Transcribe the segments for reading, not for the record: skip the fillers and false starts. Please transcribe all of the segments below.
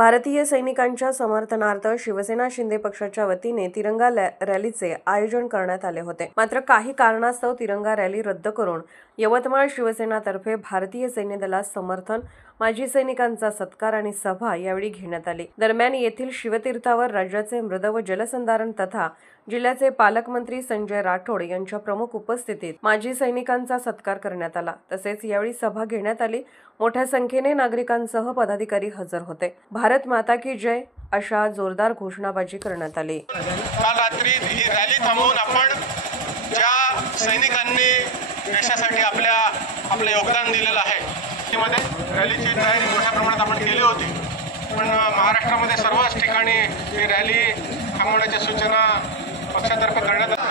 भारतीय सैनिकांच्या समर्थनार्थ शिवसेना शिंदे पक्षाच्या वतीने तिरंगा रॅलीचे आयोजन करण्यात आले होते। मात्र काही कारणास्तव तिरंगा रॅली रद्द करून यवतमाळ शिवसेनातर्फे भारतीय सैन्य दलास समर्थन, माजी सैनिकांचा सत्कार आणि सभा यावेळी घेण्यात आली। दरम्यान येथील शिवतीर्थावर राज्याचे मृद व जलसंधारण तथा जिल्ह्याचे पालकमंत्री संजय राठोड यांच्या प्रमुख उपस्थितीत माजी सैनिकांचा सत्कार करण्यात आला। तसेच यावेळी सभा घेण्यात आली। मोठ्या संख्येने नागरिकांसह पदाधिकारी हजर होते। भारत माता की जय अशा जोरदार घोषणाबाजी करण्यात आली। काल रात्री ही रॅली थांबवून आपण ज्या सैनिकांनी देशासाठी आपलं योगदान दिलेलं आहे त्यामध्ये रॅलीची तयारी मोठ्या प्रमाणात आपण केली होती, पण महाराष्ट्रामध्ये सर्वच ठिकाणी ही रॅली थांबवण्याच्या सूचना पक्षातर्फे करण्यात आल्या।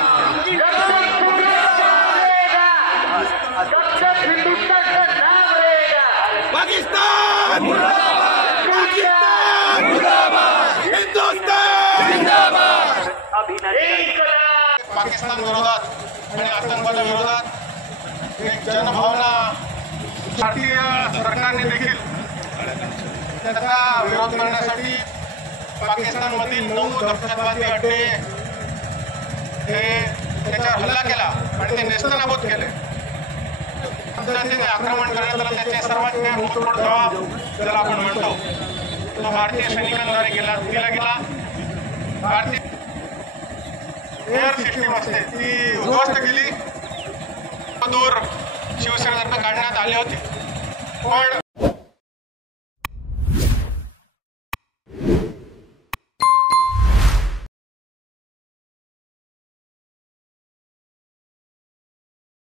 पाकिस्तान मुर्दाबाद, पाकिस्तान मुर्दाबाद, हिंदुस्तान जिंदाबाद। पाकिस्तान विरोधात आणि आतंकवादा विरोधात एक जनभावना भारतीय सरकारने देखील त्याचा विरोध करण्यासाठी पाकिस्तानमधील 9 दहशतवादी अड्डे त्याच्यावर हल्ला केला आणि ते नेस्तनाबूत केले। पद्धतीने आक्रमण करण्यात आलं, त्याचे सर्वात मोठमोठा जबाब ज्याला आपण म्हणतो तो भारतीय सैनिकांद्वारे दिला गेला। भारतीय एअर सिस्टीम असते ती उद्ध्वस्त केली, दूर शिवसेनेतर्फे काढण्यात आली होती, पण